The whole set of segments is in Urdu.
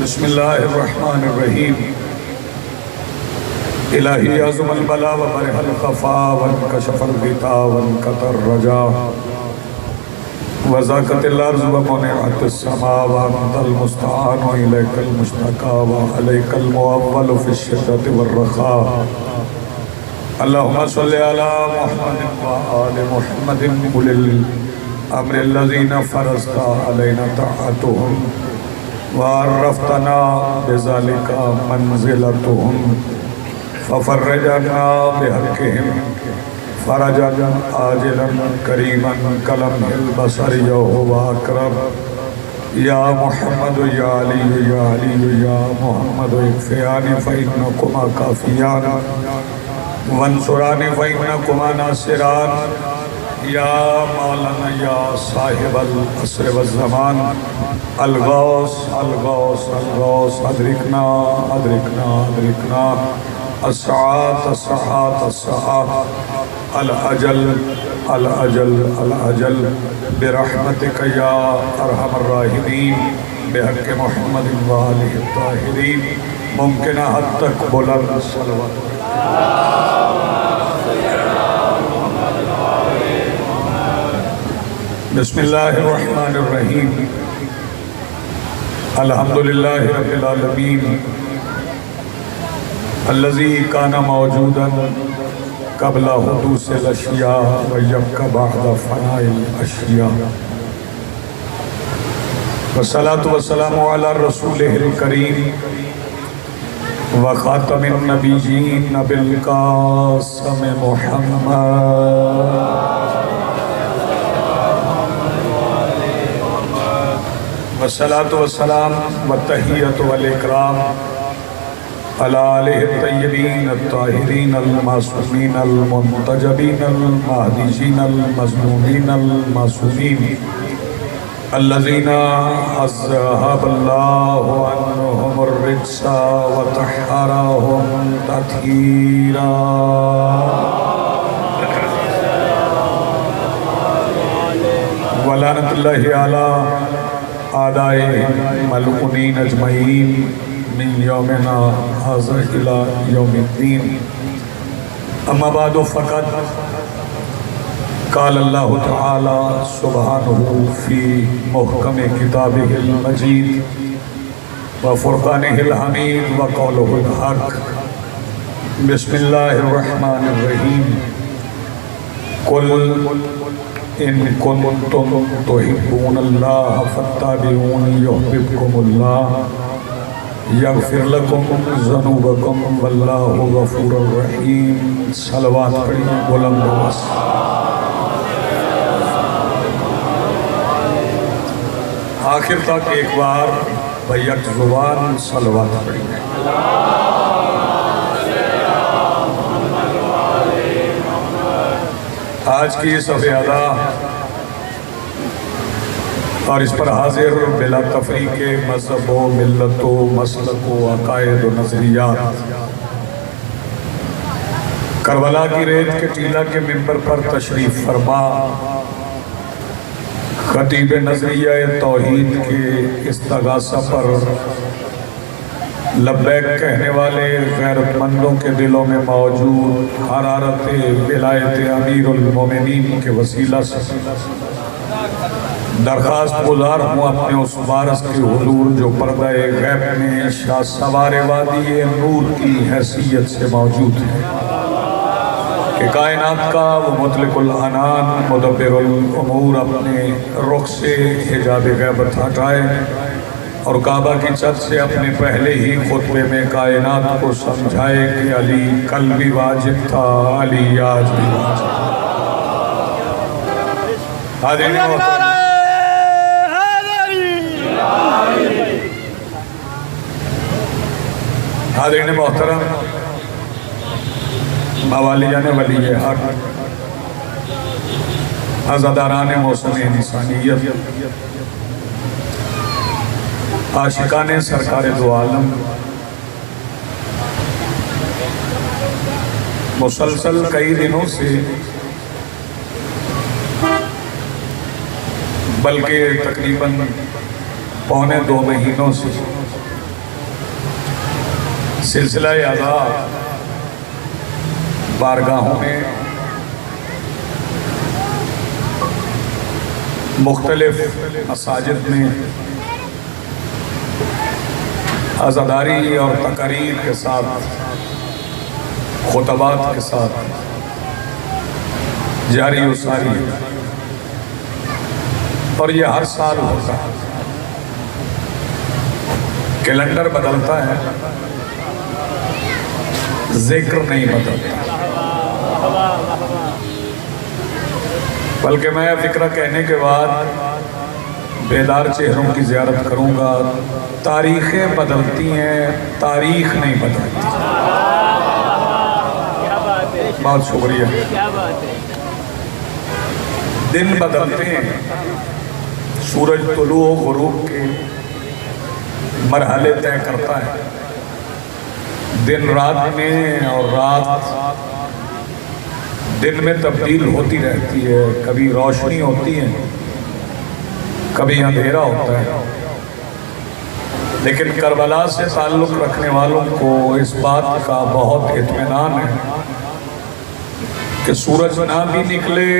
بسم اللہ الرحمن الرحیم الہی عظم البلا وبرح الخفا وانکشف الغطا وانکتر رجا وزاکت الارض ومنعت السماء وانت المستعان وإلیک المشتکا وعلیک المعول فی الشدت والرخاء اللہم صلی علی محمد وآل محمد أولی الأمر الذین فرضت علینا طاعتهم وعرفتنا بذلك منزلتهم ففرجنا بحقهم فرجا عاجلا كريما كلمح البصر يهو أكرم يا محمد يا علي يا علي يا محمد اكفياني فإنكما كافيان وانصراني فإنكما ناصران یا مولانا یا صاحب العصر والزمان الغوث الغوث الغوث ادرکنا ادرکنا ادرکنا الساعات الساعات الساعات الأجل الأجل الأجل برحمتك یا ارحم الراحمین بحق محمد وآلہ الطاہرین ممکنہ حد تک بلند صلوات بسم اللہ الرحمن الرحیم الحمدللہ رب العالمین الذی کان موجودا قبل حدوث الاشیاء ویبقى بعد فناء الاشیاء والصلاة والسلام علی رسولہ الکریم وخاتم النبیین بالقاسم محمد والصلاة والسلام والتحیۃ والاکرام علی آلہ الطیبین الطاہرین المعصومین المنتجبین المہدیین المظلومین المعصومین الذین اذھب اللہ عنہم الرجس وطہرہم تطہیرا ولعنۃ اللہ علی آدائے ملعونین اجمعین من یومنا ھذا الی یوم الدین اما بعد فقط قال اللہ تعالی سبحانہ فی محکم کتابہ المجید وفرقانہ الحمید وقولہ الحق بسم اللہ الرحمن الرحیم قل ان کنتم تحبون اللہ فاتبعونی یحببکم اللہ یغفر لکم ذنوبکم واللہ غفور الرحیم صلوات پڑھیں بلند آواز آخر تک ایک بار بیک زبان صلوات پڑھیں آج کی یہ صفحہ ادا اور اس پر حاضر بلا تفریق مذہب و ملت و مسلک و عقائد و نظریات کربلا کی ریت کے ٹیلہ کے منبر پر تشریف فرما خطیب نظریہ توحید کے استغاثہ پر لبیک کہنے والے غیرت مندوں کے دلوں میں موجود حرارت ولایت امیر المومنین کے وسیلہ سے درخواست گزار ہوں اپنے اس وارث کے حضور جو پردہ غیب میں شاہ سوار وادی نور کی حیثیت سے موجود ہے کہ کائنات کا وہ مطلق العنان مدبر الامور اپنے رخ سے حجاب غیبت ہٹائے اور کعبہ کی چھت سے اپنے پہلے ہی خطبے میں کائنات کو سمجھائے کہ علی کل بھی واجب تھا علی آج بھی واجب حاضرین محترم موالیان ولی حق عزاداران موسم انسانیت عاشقان سرکار دو عالم مسلسل کئی دنوں سے بلکہ تقریباً پونے 2 مہینوں سے سلسلہ عذاب بارگاہوں میں مختلف مساجد میں عزاداری اور تقاریر کے ساتھ خطبات کے ساتھ جاری و ساری اور یہ ہر سال ہوتا ہے. کیلنڈر بدلتا ہے ذکر نہیں بدلتا. بلکہ میں فکرہ کہنے کے بعد بیدار چہروں کی زیارت کروں گا. تاریخیں بدلتی ہیں تاریخ نہیں بدلتی. بہت شکریہ. دن بدلتے ہیں سورج طلوع و غروب کے مرحلے طے کرتا ہے. دن رات میں اور رات دن میں تبدیل ہوتی رہتی ہے. کبھی روشنی ہوتی ہے کبھی اندھیرا ہوتا ہے. لیکن کربلا سے تعلق رکھنے والوں کو اس بات کا بہت اطمینان ہے کہ سورج نہ بھی نکلے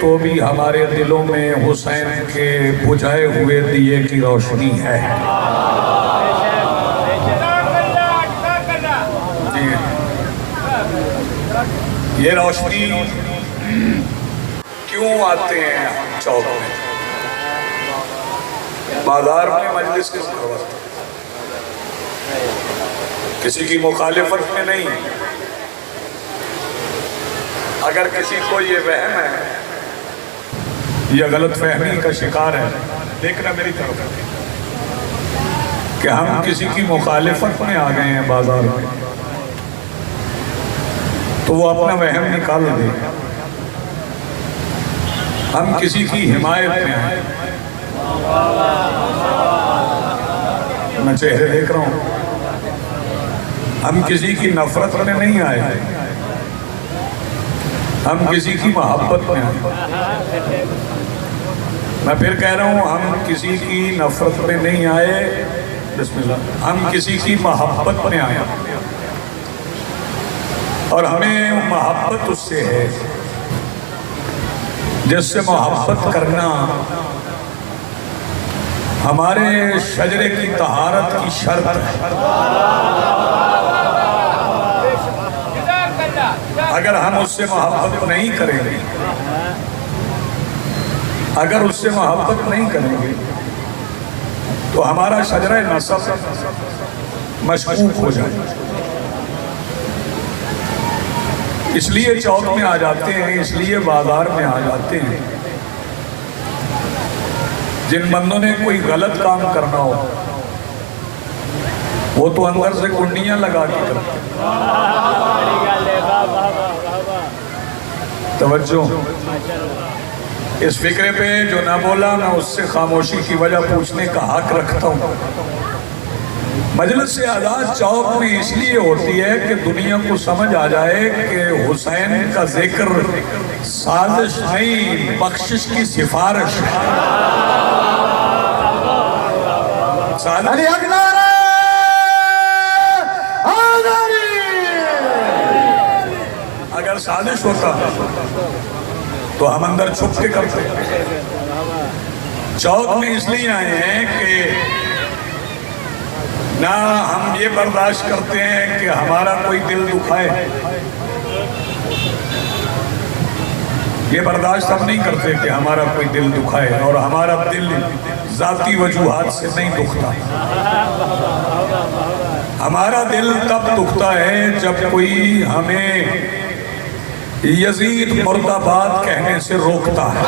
تو بھی ہمارے دلوں میں حسین کے بجھائے ہوئے دیے کی روشنی ہے. یہ روشنی کیوں آتے ہیں چوک میں؟ بازار میں مجلس کس طرح کسی کی مخالفت میں نہیں. اگر کسی کو یہ وہم ہے یہ غلط فہمی کا شکار ہے دیکھنا میری طرف کہ ہم کسی کی مخالفت میں آ گئے ہیں بازار میں تو وہ اپنا وہم نکال دے. ہم کسی کی حمایت میں آئے. میں چہرے دیکھ رہا ہوں. ہم کسی کی نفرت میں نہیں آئے. ہم کسی کی محبت میں آئے. میں پھر کہہ رہا ہوں ہم کسی کی نفرت میں نہیں آئے. بسم اللہ. ہم کسی کی محبت میں آئے اور ہمیں محبت اس سے ہے جس سے محبت کرنا ہمارے شجرے کی طہارت کی شرط ہے. اگر ہم اس سے محبت نہیں کریں گے تو ہمارا شجرہ نسب مشکوک ہو جائے. اس لیے چوک میں آ جاتے ہیں, اس لیے بازار میں آ جاتے ہیں. جن بندوں نے کوئی غلط کام کرنا ہو وہ تو اندر سے کنڈیاں لگا کے کرتے ہیں. توجہ اس فکرے پہ جو نہ بولا میں اس سے خاموشی کی وجہ پوچھنے کا حق رکھتا ہوں. مجلس آزاد چوک میں اس لیے ہوتی ہے کہ دنیا کو سمجھ آ جائے کہ حسین کا ذکر سازش نہیں بخشش کی سفارش ہے. اگر سازش ہوتا تو ہم اندر چھپ کے کرتے. چوک میں اس لیے آئے ہیں کہ نہ ہم یہ برداشت کرتے ہیں کہ ہمارا کوئی دل دکھائے. یہ برداشت ہم نہیں کرتے کہ ہمارا کوئی دل دکھائے اور ہمارا دل ذاتی وجوہات سے نہیں دکھتا. ہمارا دل تب دکھتا ہے جب کوئی ہمیں یزید مرد آباد کہنے سے روکتا ہے.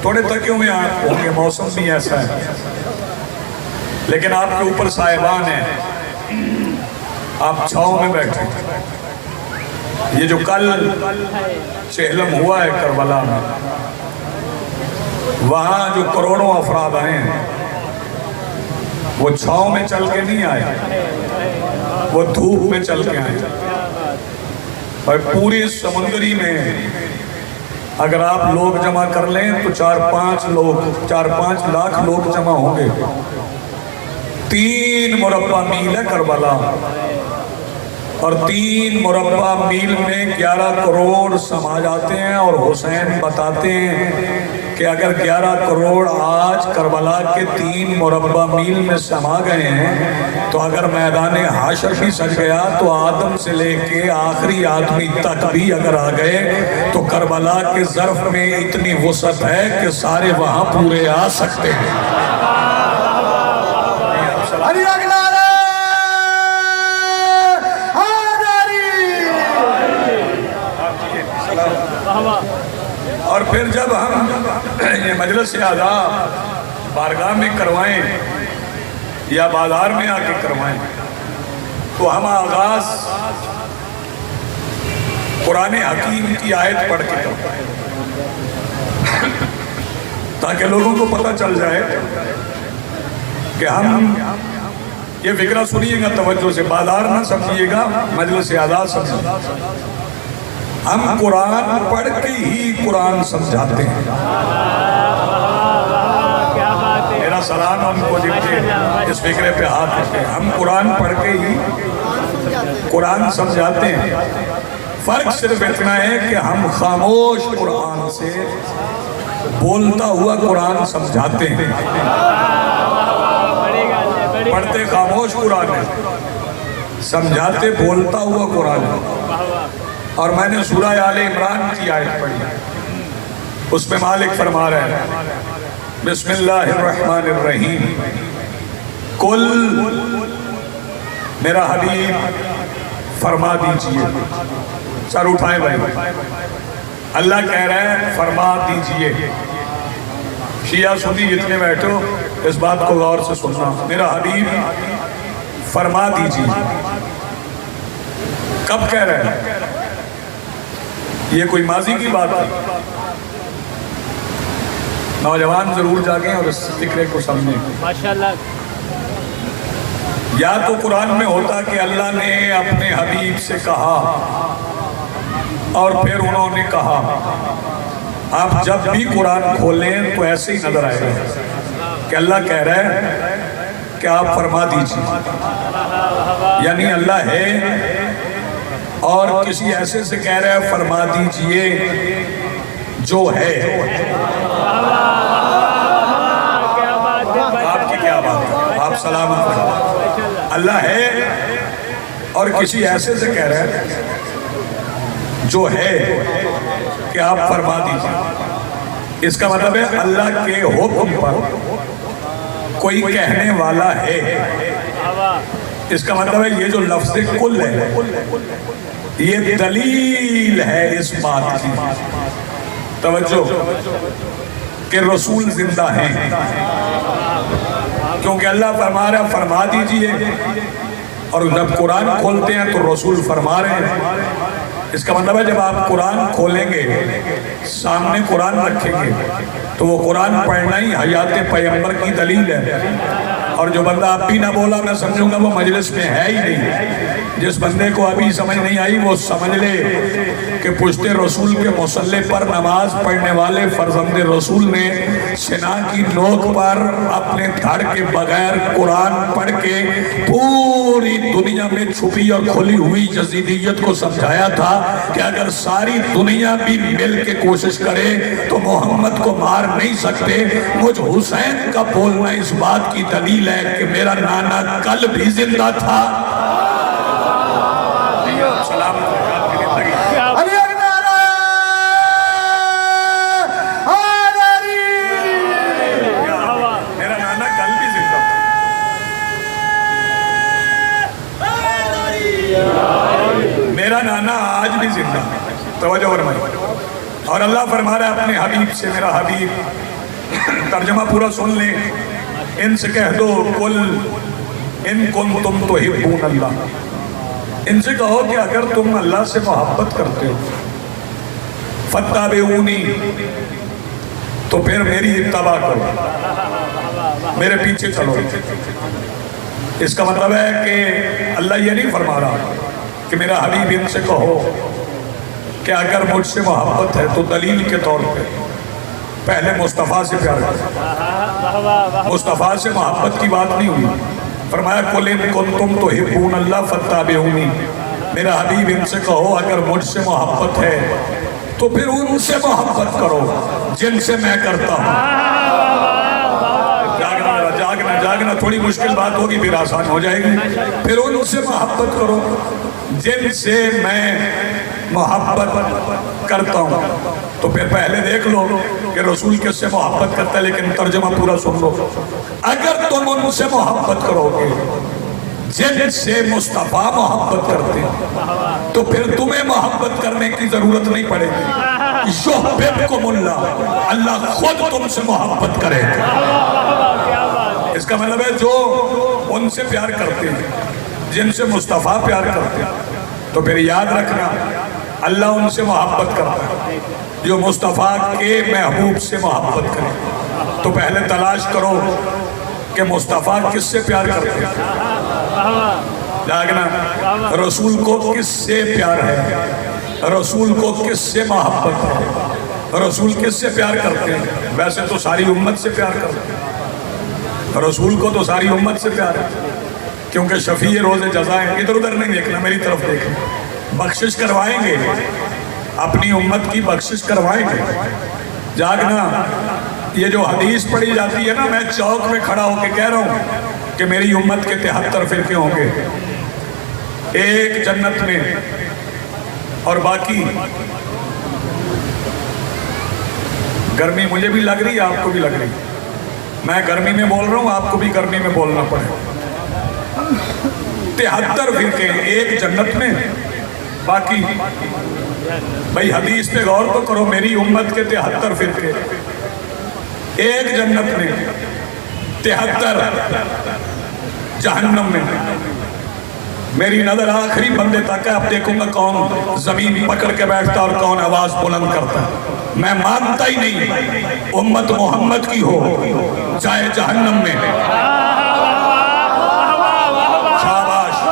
تھوڑے تکیوں میں ہوں گے, موسم بھی ایسا ہے لیکن آپ کے اوپر صاحبان ہیں, آپ چھاؤں میں بیٹھے. یہ جو کل چہلم ہوا ہے کربلا میں, وہاں جو کروڑوں افراد آئے ہیں وہ چھاؤں میں چل کے نہیں آئے, وہ دھوپ میں چل کے آئے. اور پوری سمندری میں اگر آپ لوگ جمع کر لیں تو 4-5 لاکھ لوگ جمع ہوں گے. 3 مربع میل ہے کربلا، اور 3 مربع میل میں 11 کروڑ سما جاتے ہیں، اور حسین بتاتے ہیں کہ اگر 11 کروڑ آج کربلا کے 3 مربع میل میں سما گئے ہیں تو اگر میدان حشر بھی سج گیا تو آدم سے لے کے آخری آدمی تک بھی اگر آ گئے تو کربلا کے ظرف میں اتنی وسعت ہے کہ سارے وہاں پورے آ سکتے ہیں۔ اور پھر جب ہم یہ مجلس آداب بارگاہ میں کروائیں یا بازار میں آ کے کروائیں تو ہم آغاز قرآن حکیم کی آیت پڑھ کے کرتے ہیں تاکہ لوگوں کو پتہ چل جائے کہ ہم یہ فکرہ سنیے گا توجہ سے، بازار نہ سمجھیے گا، مجلس آداب سمجھیے گا۔ ہم قرآن پڑھ کے ہی قرآن سمجھاتے ہیں۔ میرا سلام ہم کو دیکھتے اس فکرے پہ ہاتھ رکھتے ہیں، ہم قرآن پڑھ کے ہی قرآن سمجھاتے ہیں۔ فرق صرف اتنا ہے کہ ہم خاموش قرآن سے بولتا ہوا قرآن سمجھاتے ہیں، پڑھتے خاموش قرآن ہے، سمجھاتے بولتا ہوا قرآن ہے۔ اور میں نے سورہ آل عمران کی آیت پڑھی، اس میں مالک فرما رہے ہیں بسم اللہ الرحمن الرحیم، کل میرا حبیب فرما دیجئے، سر اٹھائیں بھائی، اللہ کہہ رہے ہیں فرما دیجئے۔ شیعہ سنی جتنے بیٹھو اس بات کو غور سے سننا، میرا حبیب فرما دیجئے، کب کہہ رہے ہیں؟ یہ کوئی ماضی کی بات ہے؟ نوجوان ضرور جاگیں اور اس فکرے کو سمجھیں۔ ماشاءاللہ۔ یا تو قرآن میں ہوتا کہ اللہ نے اپنے حبیب سے کہا اور پھر انہوں نے کہا، آپ جب بھی قرآن کھولیں تو ایسے ہی نظر آئے گا کہ اللہ کہہ رہا ہے کہ آپ فرما دیجیے، یعنی اللہ ہے اور کسی ایسے سے کہہ رہے ہیں فرما دیجئے جو ہے۔ آپ کی کیا بات ہے؟ آپ سلامت ہیں، اللہ ہے اور کسی ایسے سے کہہ رہے ہیں جو ہے کہ آپ فرما دیجئے۔ اس کا مطلب ہے اللہ کے حکم پر کوئی کہنے والا ہے۔ اس کا مطلب ہے یہ جو لفظ کل ہے یہ دلیل ہے اس بات کی، توجہ، کہ رسول زندہ ہیں، کیونکہ اللہ فرما رہا ہے فرما دیجئے، اور جب قرآن کھولتے ہیں تو رسول فرما رہے ہیں۔ اس کا مطلب ہے جب آپ قرآن کھولیں گے، سامنے قرآن رکھیں گے تو وہ قرآن پڑھنا ہی حیات پیغمبر کی دلیل ہے۔ اور جو بندہ اب بھی نہ بولا میں سمجھوں گا وہ مجلس میں ہے ہی نہیں۔ جس بندے کو ابھی سمجھ نہیں آئی وہ سمجھ لے کہ پشت رسول کے مصلی پر نماز پڑھنے والے فرزند رسول نے سنا کی نوک پر اپنے دھڑ کے بغیر قرآن پڑھ کے پوری دنیا میں چھپی اور کھلی ہوئی یزیدیت کو سمجھایا تھا کہ اگر ساری دنیا بھی مل کے کوشش کرے تو محمد کو مار نہیں سکتے۔ مجھ حسین کا بولنا اس بات کی دلیل ہے کہ میرا نانا کل بھی زندہ تھا۔ میرا نانا آج بھی زندہ، توجہ فرمائیں۔ اور اللہ فرما رہا ہے اپنے حبیب سے، میرا حبیب، ترجمہ پورا سن لیں، ان سے کہہ دو قل ان کنتم تحبون اللہ، ان سے کہو کہ اگر تم اللہ سے محبت کرتے ہو فاتبعونی، تو پھر میری اتباع کرو، میرے پیچھے چلو۔ اس کا مطلب ہے کہ اللہ یہ نہیں فرما رہا کہ میرا حبیب ان سے کہو کہ اگر مجھ سے محبت ہے تو دلیل کے طور پہ پہلے مصطفیٰ سے پیار کرو۔ مصطفیٰ سے محبت کی بات نہیں ہوئی، فرمایا قل ان کنتم تحبون اللہ فاتبعونی، میرا حبیب ان سے کہو اگر مجھ سے محبت ہے تو پھر ان سے محبت کرو جن سے میں کرتا ہوں۔ جاگنا تھوڑی مشکل بات ہوگی پھر آسان ہو جائے گی۔ پھر ان سے محبت کرو جن سے میں محبت کرتا ہوں۔ تو پھر پہلے دیکھ لو کہ رسول کس سے محبت کرتا ہے، لیکن ترجمہ پورا سن لو۔ اگر تم ان سے محبت کرو گے جن سے مصطفیٰ محبت کرتے ہیں تو پھر تمہیں محبت کرنے کی ضرورت نہیں پڑے گی۔ یحببکم اللہ، اللہ خود تم سے محبت کرے گا۔ اس کا مطلب ہے جو ان سے پیار کرتے ہیں جن سے مصطفیٰ پیار کرتے ہیں تو پھر یاد رکھنا اللہ ان سے محبت کرتا ہے۔ جو مصطفیٰ کے محبوب سے محبت کرے تو پہلے تلاش کرو کہ مصطفیٰ کس سے پیار کرتے ہیں۔ جاگنا، رسول کو کس سے پیار ہے، رسول کو کس سے محبت ہے، رسول کس سے پیار کرتے ہیں؟ ویسے تو ساری امت سے پیار کرتے ہیں، رسول کو تو ساری امت سے پیار ہے، کیونکہ شفیع روز جزا ہے۔ ادھر ادھر نہیں دیکھنا، میری طرف دیکھنا۔ بخشش کروائیں گے، اپنی امت کی بخشش کروائیں گے۔ جاگنا، یہ جو حدیث پڑھی جاتی ہے نا، میں چوک میں کھڑا ہو کے کہہ رہا ہوں کہ میری امت کے 73 فرقے ہوں گے، ایک جنت میں اور باقی۔ گرمی مجھے بھی لگ رہی ہے، آپ کو بھی لگ رہی ہے، میں گرمی میں بول رہا ہوں، آپ کو بھی گرمی میں بولنا پڑے۔ 73 فرقے ایک جنت میں، باقی بھائی حدیث پہ غور تو کرو، میری امت کے 73 فرقے ایک جنت میں، 73 جہنم میں۔ میری نظر آخری بندے تک ہے، اب دیکھوں گا کون زمین پکڑ کے بیٹھتا اور کون آواز بلند کرتا ہے۔ میں مانتا ہی نہیں امت محمد کی ہو چاہے جہنم میں، شاباش۔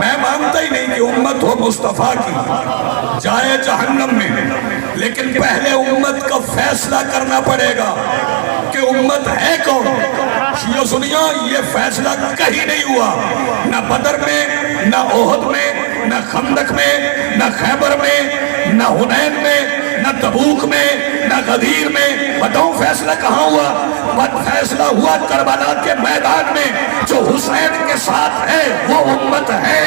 میں مانتا ہی نہیں کہ امت ہو مصطفیٰ کی چاہے جہنم میں، لیکن پہلے امت کا فیصلہ کرنا پڑے گا کہ امت ہے کون۔ شیعہ سنیو، یہ فیصلہ کہیں نہیں ہوا، نہ بدر میں، نہ احد میں، نہ خندق میں، نہ خیبر میں، نہ حنین میں، نہ تبوک میں، نہ غدیر میں۔ بتاؤں فیصلہ کہاں ہوا؟ فیصلہ ہوا کربلا کے میدان میں۔ جو حسین کے ساتھ ہے وہ امت ہے۔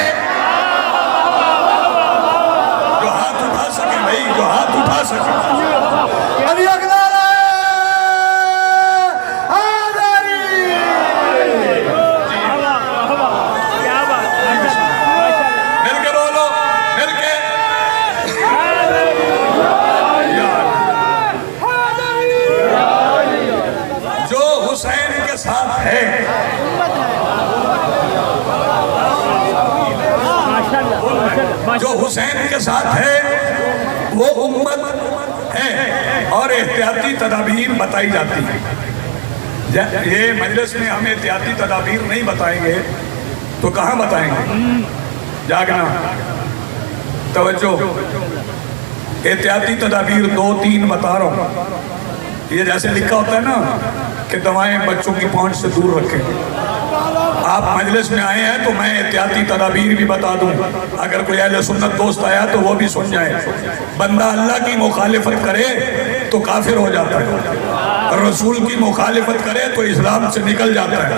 جو ہاتھ اٹھا سکے بھائی، جو ہاتھ اٹھا سکے۔ علی اکبر جو حسین کے ساتھ ہے وہ امت ہے، اور احتیاطی تدابیر بتائی جاتی ہیں۔ یہ مجلس میں ہم احتیاطی تدابیر نہیں بتائیں گے تو کہاں بتائیں گے؟ جاگنا، توجہ، احتیاطی تدابیر 2-3 بتا رہا ہوں۔ یہ جیسے لکھا ہوتا ہے نا کہ دوائیں بچوں کی پہنچ سے دور رکھیں۔ آپ مجلس میں آئے ہیں تو میں احتیاطی تدابیر بھی بتا دوں، اگر کوئی اہل سنت دوست آیا تو وہ بھی سن جائے۔ بندہ اللہ کی مخالفت کرے تو کافر ہو جاتا ہے، رسول کی مخالفت کرے تو اسلام سے نکل جاتا ہے،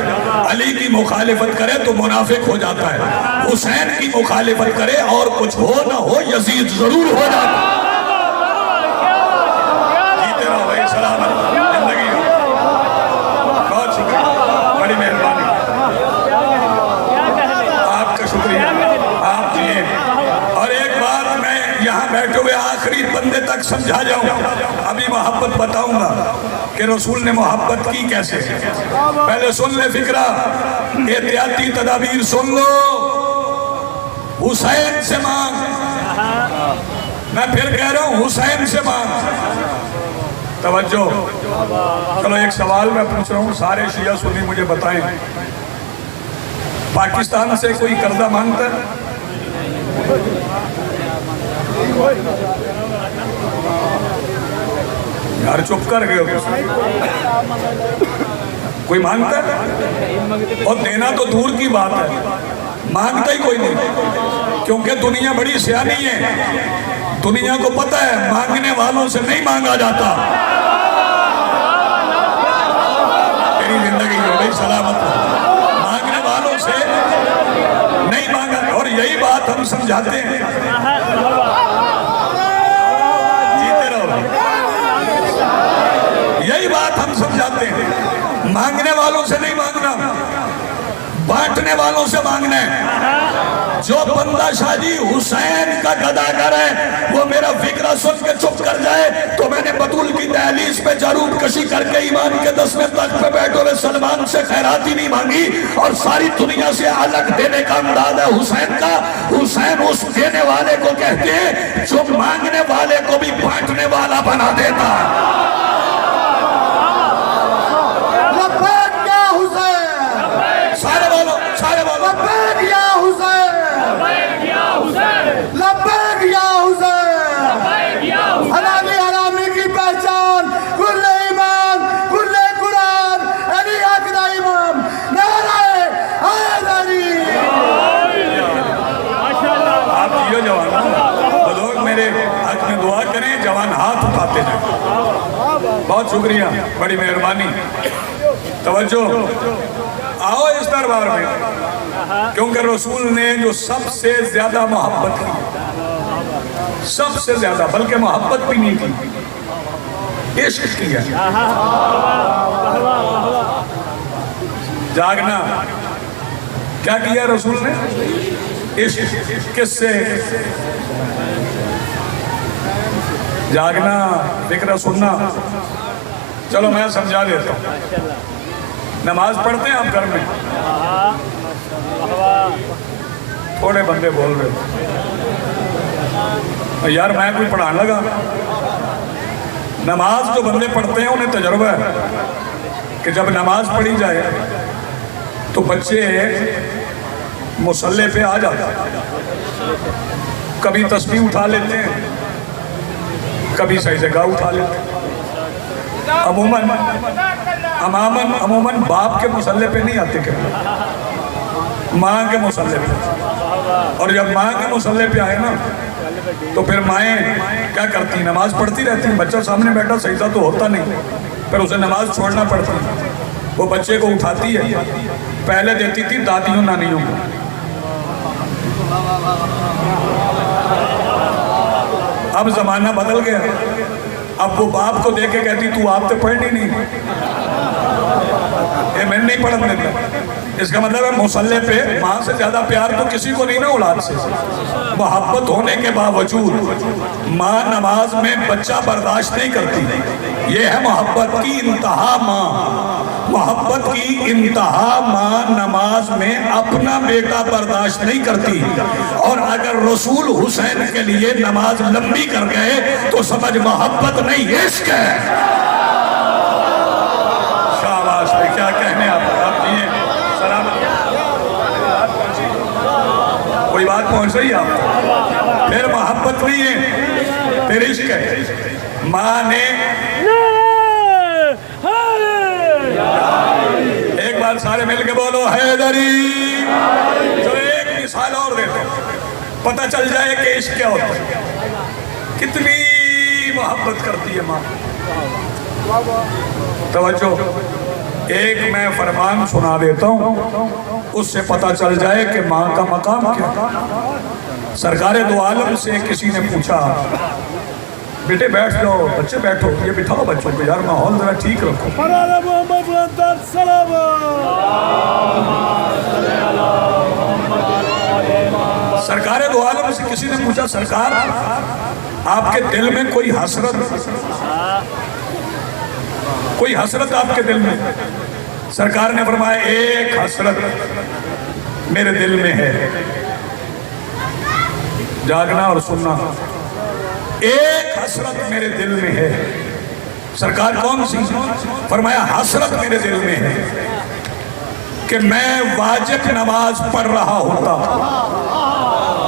علی کی مخالفت کرے تو منافق ہو جاتا ہے، حسین کی مخالفت کرے اور کچھ ہو نہ ہو یزید ضرور ہو جاتا ہے۔ جیتے رہو بھائی، سلامت زندگی ہو۔ بہت شکریہ، بڑی مہربانی، آپ کا شکریہ، آپ جیے۔ اور ایک بات میں یہاں بیٹھے ہوئے آخری بندے تک سمجھا جاؤں، ابھی محبت بتاؤں گا کہ رسول نے محبت کی کیسے۔ پہلے سن لے فکرہ، احتیاطی تدابیر سن لو۔ حسین سے مانگ، میں پھر کہہ رہا ہوں حسین سے مانگ۔ توجہ، چلو ایک سوال میں پوچھ رہا ہوں، سارے شیعہ سنی مجھے بتائیں، پاکستان سے کوئی قرضہ مانگتا ہے؟ یار چپ کر گئے ہو، کوئی مانگتا ہے؟ اور دینا تو دور کی بات ہے، مانگتا ہی کوئی نہیں، کیونکہ دنیا بڑی سیانی ہے، دنیا کو پتہ ہے مانگنے والوں سے نہیں مانگا جاتا۔ تیری زندگی ہو گئی سلامت، مانگنے والوں سے نہیں مانگا، اور یہی بات ہم سمجھاتے ہیں، جیتے رہو، یہی بات ہم سمجھاتے ہیں، مانگنے والوں سے نہیں مانگنا، بانٹنے والوں سے مانگنا ہے۔ جو بندہ شاہ جی حسین کا گداگر ہے وہ میرا فکرہ سن کے چپ کر جائے تو میں نے بطول کی دہلیز پہ جارود کشی کر کے ایمان کے 10ویں تخت پہ بیٹھے ہوئے سلمان سے خیرات ہی نہیں مانگی، اور ساری دنیا سے الگ دینے کا انداز ہے حسین کا۔ حسین اس دینے والے کو کہتے ہیں جو مانگنے والے کو بھی بانٹنے والا بنا دیتا ہے۔ بہت شکریہ، بڑی مہربانی، توجہ، آؤ اس دربار میں، کیونکہ رسول نے جو سب سے زیادہ محبت کی، سب سے زیادہ، بلکہ محبت بھی نہیں کی، عشق کیا، جاگنا، کیا کیا رسول نے؟ عشق، کس سے؟ جاگنا، فکرہ سننا۔ چلو میں سمجھا دیتا ہوں، نماز پڑھتے ہیں آپ گھر میں؟ تھوڑے بندے بول رہے ہو یار میں کوئی پڑھانے لگا، نماز جو بندے پڑھتے ہیں انہیں تجربہ ہے کہ جب نماز پڑھی جائے تو بچے مصلی پہ آ جاتے ہیں، کبھی تسبیح اٹھا لیتے ہیں، کبھی صحیح جگہ اٹھا لیتے ہیں، عموماً باپ کے مصلی پہ نہیں آتے کبھی، ماں کے مصلی پہ، اور جب ماں کے مصلی پہ آئے نا تو پھر مائیں کیا کرتی، نماز پڑھتی رہتی ہیں، بچہ سامنے بیٹھا سجدہ تو ہوتا نہیں، پھر اسے نماز چھوڑنا پڑتی، وہ بچے کو اٹھاتی ہے، پہلے دیتی تھی دادیوں نانیوں کو، اب زمانہ بدل گیا، اب وہ باپ کو دیکھ کے کہتی تو آپ تو پڑھنی نہیں، میں نہیں پڑھنے دیتا، اس کا مطلب ہے مصلی پہ ماں سے زیادہ پیار تو کسی کو نہیں نا اولاد سے، محبت ہونے کے باوجود ماں نماز میں بچہ برداشت نہیں کرتی، یہ ہے محبت کی انتہا ماں، محبت کی انتہا ماں نماز میں اپنا بیٹا برداشت نہیں کرتی، اور اگر رسول حسین کے لیے نماز لمبی کر گئے تو سمجھ محبت نہیں عشق ہے۔ شاباش بھائی، کیا کہنے آپ دیئے سلامت، کوئی بات پہنچ رہی ہے آپ؟ پھر محبت نہیں ہے، پھر عشق ہے۔ ماں نے ایک بار سارے مل کے بولو حیدری، چلو ایک مثال اور دیتے ہیں، پتہ چل جائے کہ عشق کیا ہوتا ہے، کتنی محبت کرتی ہے ماں۔ توجہ، ایک میں فرمان سنا دیتا ہوں، اس سے پتہ چل جائے کہ ماں کا مقام کیا۔ سرکار دو عالم سے کسی نے پوچھا بیٹے بیٹھ جاؤ، بچے بیٹھو، یہ بٹھاؤ بچوں کو، یار ماحول ذرا ٹھیک رکھو۔ سرکار دو عالم سے کسی نے پوچھا سرکار آپ کے دل میں کوئی حسرت آپ کے دل میں؟ سرکار نے فرمایا ایک حسرت میرے دل میں ہے، جاگنا اور سننا، ایک حسرت میرے دل میں ہے۔ سرکار کون سی؟ فرمایا حسرت میرے دل میں ہے کہ میں واجب نماز پڑھ رہا ہوتا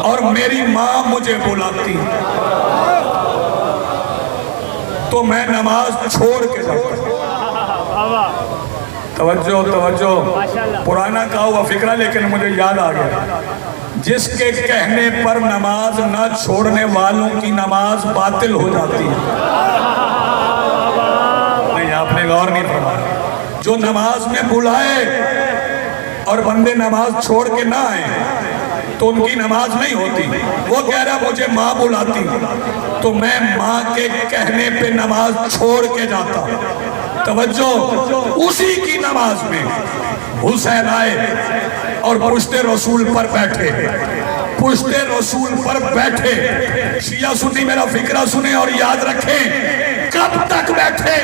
اور میری ماں مجھے بلاتی تو میں نماز چھوڑ کے جاتا۔ توجہ توجہ، پرانا کہا ہوا فکرہ لیکن مجھے یاد آ گیا. جس کے کہنے پر نماز نہ چھوڑنے والوں کی نماز باطل ہو جاتی ہے. نہیں آپ نے غور نہیں فرمایا. جو نماز میں بلائے اور بندے نماز چھوڑ کے نہ آئے تو ان کی نماز نہیں ہوتی. وہ کہہ رہا مجھے ماں بلاتی تو میں ماں کے کہنے پہ نماز چھوڑ کے جاتا. توجہ، اسی کی نماز میں حسین آئے اور پشت رسول پر بیٹھے. پشت رسول پر بیٹھے. شیعہ سنی میرا فکرہ سنیں اور یاد رکھیں کب تک بیٹھے.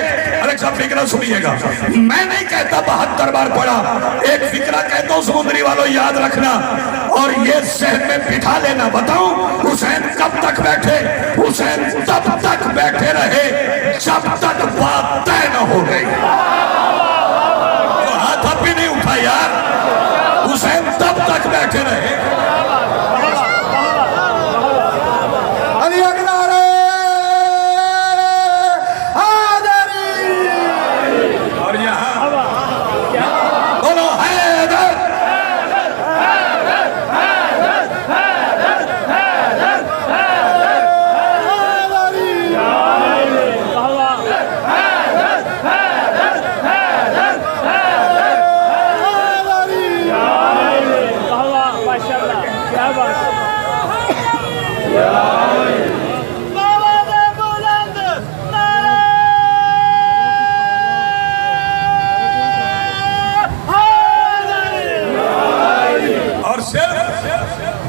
ارے سب فکرہ سنیے گا، میں نہیں کہتا 72 بار پڑھا، ایک فکرہ کہتا ہوں سمندری والوں یاد رکھنا اور یہ ذہن میں بٹھا لینا. بتاؤں حسین کب تک بیٹھے؟ حسین تب تک بیٹھے رہے جب تک بات طے نہ ہو گئی. تو ہاتھ اب بھی نہیں اٹھا یار. حسین تب تک بیٹھے رہے.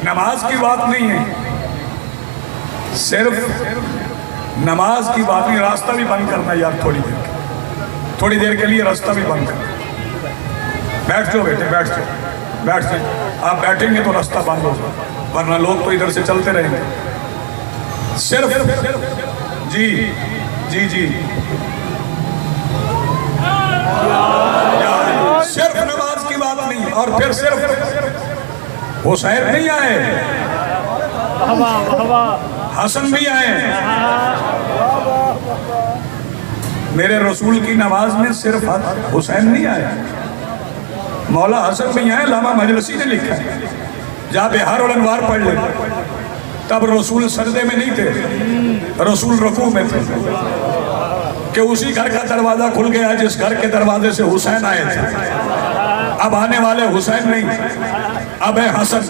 نماز کی بات نہیں ہے، صرف نماز کی بات نہیں. راستہ بھی بند کرنا یار تھوڑی دیر کے لیے راستہ بھی بند کرنا. بیٹھ جاؤ بیٹے، بیٹھ جاؤ. آپ بیٹھیں گے تو راستہ بند ہوگا ورنہ لوگ تو ادھر سے چلتے رہیں گے. صرف جی صرف نماز کی بات نہیں. اور پھر صرف حسین نہیں آئے، حسن بھی آئے. میرے رسول کی نماز میں صرف حسین نہیں آئے، مولا حسن بھی آئے. علامہ مجلسی نے لکھا ہے، جہاں بہار الانوار پڑھ لے تب رسول سجدے میں نہیں تھے، رسول رکوع میں تھے کہ اسی گھر کا دروازہ کھل گیا جس گھر کے دروازے سے حسین آئے تھے. اب آنے والے حسین نہیں، اب ہے حسن.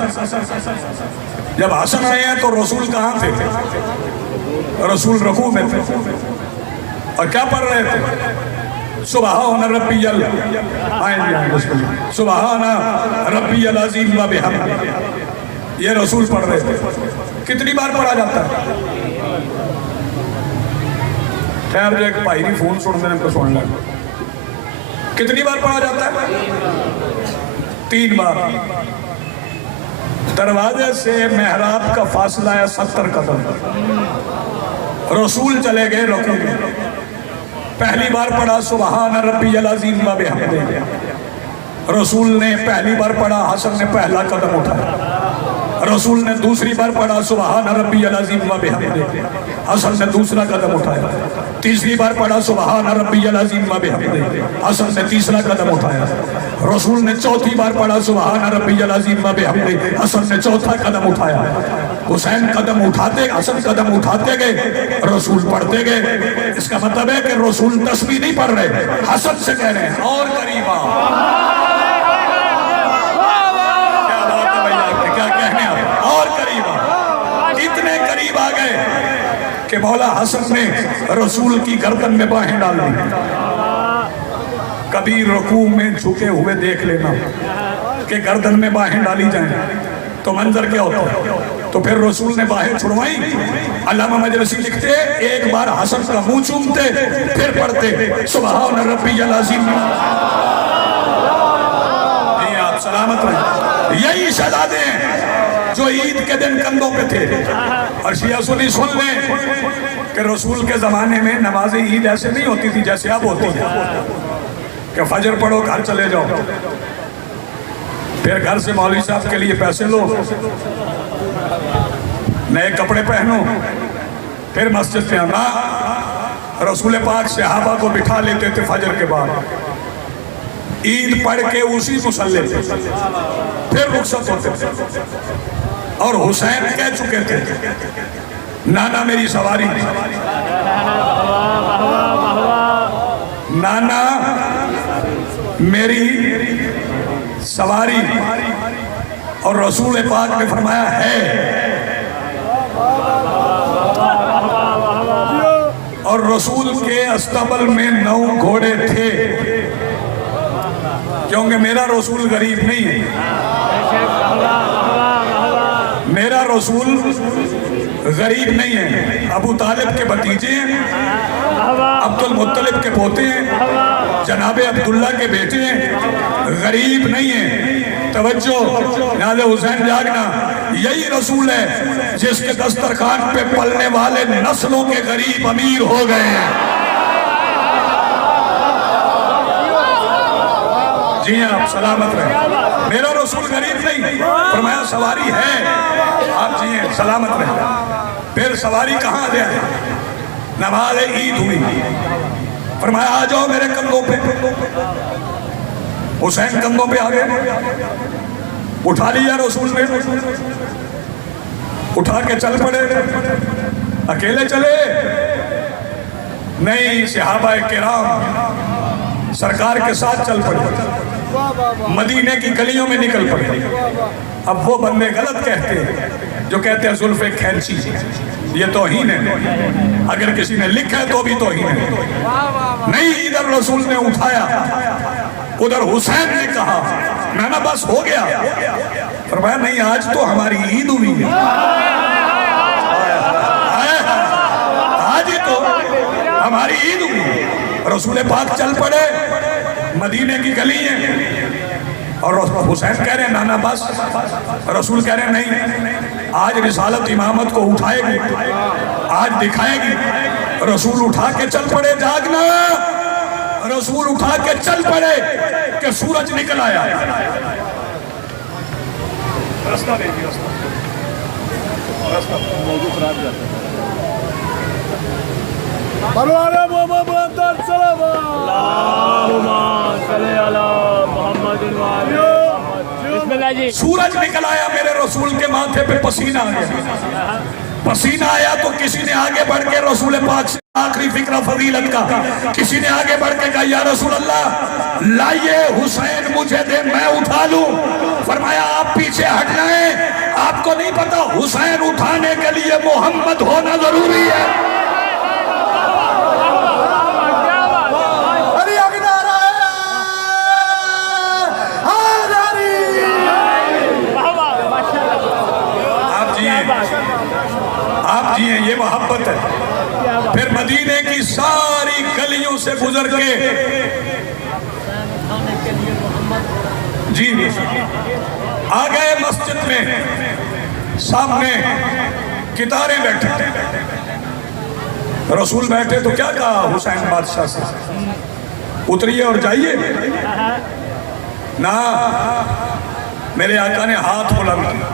جب حسن آئے ہیں تو رسول کہاں تھے؟ رسول رکوع میں تھے اور کیا پڑھ رہے تھے؟ سبحان ربی سبحان ربی العظیم و بحمدہ. یہ رسول پڑھ رہے تھے. کتنی بار پڑھا جاتا ہے؟ خیر جو ایک بھائی نہیں فون سن دینے کو سن لیں. کتنی بار پڑھا جاتا ہے؟ 3 بار. دروازے سے محراب کا فاصلہ ہے 70 قدم. رسول چلے گئے رکوع میں. پہلی بار پڑھا سبحان ربی العظیم و بحمدہ. رسول نے پہلی بار پڑھا، حسن نے پہلا قدم اٹھایا. رسول نے دوسری بار پڑھا سبحان ربی العظیم و بحمدہ. حسن نے دوسرا قدم اٹھایا. تیسری بار پڑھا سبحان ربی العظیم و بحمدہ. حسن نے تیسرا قدم اٹھایا. رسول نے چوتھی بار پڑھا سبحان ربی العظیم و بحمدہ. حسن نے چوتھا قدم اٹھایا. حسین قدم اٹھاتے، حسن قدم اٹھاتے گئے، رسول پڑھتے گئے. اس کا مطلب ہے کہ رسول تسبیح نہیں پڑھ رہے، حسن سے کہہ رہے ہیں اور قریب آ. اور قریب آ. اتنے قریب آ گئے کہ مولا حسن نے رسول کی گردن میں باہیں ڈال دی. کبھی رکوع میں جھکے ہوئے دیکھ لینا کہ گردن میں باہیں ڈالی جائیں تو منظر کیا ہوتا ہے. تو پھر رسول نے باہیں چھڑوائیں. علامہ مجلسی لکھتے ایک بار حسن کا منہ چومتے پھر پڑھتے سبحان ربی العظیم. آپ سلامت رہیں. یہی شہزادے ہیں جو عید کے دن کندھوں پہ تھے. اور شیعہ سنی سن لیں کہ رسول کے زمانے میں نماز عید ایسے نہیں ہوتی تھی جیسے اب ہوتی ہے کہ فجر پڑھو گھر چلے جاؤ، پھر گھر سے مولوی صاحب کے لیے پیسے لو، نئے کپڑے پہنو، پھر مسجد پہ آنا. رسول پاک صحابہ کو بٹھا لیتے تھے فجر کے بعد. عید پڑھ کے اسی مصلی پہ پھر رخصت ہوتے تھے. اور حسین کہہ چکے تھے نانا میری سواری نہیں، نانا میری سواری. اور رسول پاک نے فرمایا ہے. اور رسول کے استبل میں 9 گھوڑے تھے، کیونکہ میرا رسول غریب نہیں ہے. میرا رسول غریب نہیں ہے. ابو طالب کے بھتیجے ہیں، عبد المطلب کے پوتے ہیں، جناب عبداللہ کے بیٹے ہیں، غریب نہیں ہیں. توجہ، ناز حسین جاگنا. یہی رسول ہے جس کے دسترخوان پہ پلنے والے نسلوں کے غریب امیر ہو گئے ہیں. جی ہاں، آپ سلامت رہیں. میرا رسول غریب نہیں، فرمایا سواری ہے. آپ جی ہیں، سلامت رہیں. پھر سواری کہاں گیا؟ نماز عید ہوئی. فرمایا آ جاؤ میرے کندھوں پہ. حسین کندھوں پہ آ گئے. اٹھا لیا رسول نے، اٹھا کے چل پڑے. اکیلے چلے نہیں، صحابہ کرام سرکار کے ساتھ چل پڑے. مدینے کی گلیوں میں نکل پڑے. اب وہ بندے غلط کہتے ہیں جو کہتے ہیں زلف کھینچی، یہ توہین ہے. اگر کسی نے لکھا ہے تو بھی توہین ہے. نہیں، ادھر رسول نے اٹھایا، ادھر حسین نے کہا نانا بس ہو گیا. فرمایا نہیں، آج تو ہماری عید ہوئی ہے. آج ہی تو ہماری عید ہوئی ہے. رسول پاک چل پڑے. مدینے کی گلی ہے اور حسین کہہ رہے ہیں نانا بس. رسول کہہ رہے ہیں نہیں، آج رسالت امامت کو اٹھائے گی، آج دکھائے گی. رسول اٹھا کے چل پڑے. جاگنا. رسول اٹھا کے چل پڑے کہ سورج نکل آیا. رستہ دیکھیے، رستہ موضوع خراب جاتا ہے. پروانہ محمد السلام اللہم صلی علی محمد بسم اللہ جی. سورج نکل آیا. میرے رسول کے ماتھے پہ پسینہ آ گیا. پسینہ آیا تو کسی نے آگے بڑھ کے رسول پاک سے آخری فکرہ فضیلت کا، کسی نے آگے بڑھ کے کہا یا رسول اللہ لائیے حسین مجھے دے، میں اٹھا لوں. فرمایا آپ پیچھے ہٹنا ہے. آپ کو نہیں پتا حسین اٹھانے کے لیے محمد ہونا ضروری ہے. آپ جی ہیں، یہ محبت ہے. پھر مدینے کی ساری گلیوں سے گزر کے جی آ گئے مسجد میں. سامنے کتاریں بیٹھے. رسول بیٹھے تو کیا کہا حسین بادشاہ سے؟ اتریے اور جائیے. نہ، میرے آقا نے ہاتھ بلند کیا.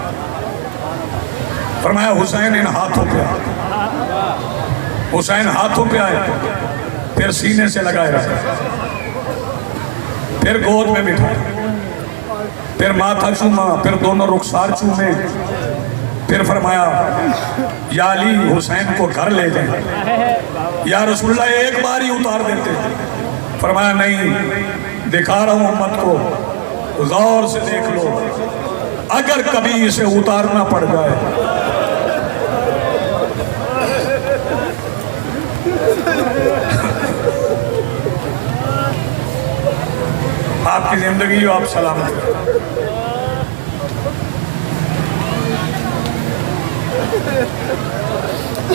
فرمایا حسین ان ہاتھوں پہ آئے. حسین ہاتھوں پہ آئے، پھر سینے سے لگائے رکھا، پھر گود میں بٹھایا، پھر ماتھا چوما، پھر دونوں رخسار چومے. پھر فرمایا یا علی حسین کو گھر لے جائیں. یا رسول اللہ ایک بار ہی اتار دیتے. فرمایا نہیں، دکھا رہا ہوں امت کو، غور سے دیکھ لو، اگر کبھی اسے اتارنا پڑ جائے آپ کی زندگی ہو، آپ سلامت رہیں.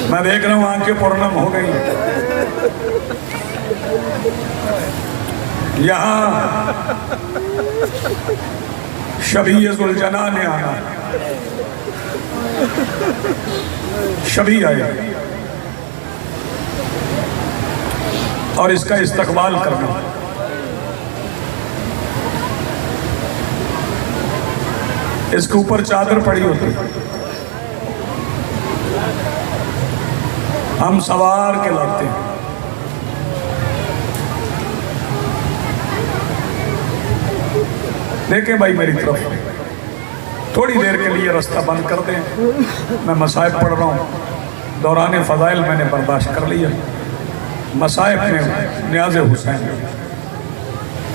میں دیکھ رہا ہوں آنکھیں پرنم ہو گئی. یہاں شبیہ ذوالجناح نے آنا، شبیہ آیا اور اس کا استقبال کرنا. اس کے اوپر چادر پڑی ہوتی، ہم سوار کے لاتے ہیں. دیکھیں بھائی میری طرف تھوڑی دیر کے لیے راستہ بند کر دیں، میں مصائب پڑھ رہا ہوں، دوران فضائل میں نے برداشت کر لیا، مصائب میں نیاز حسین،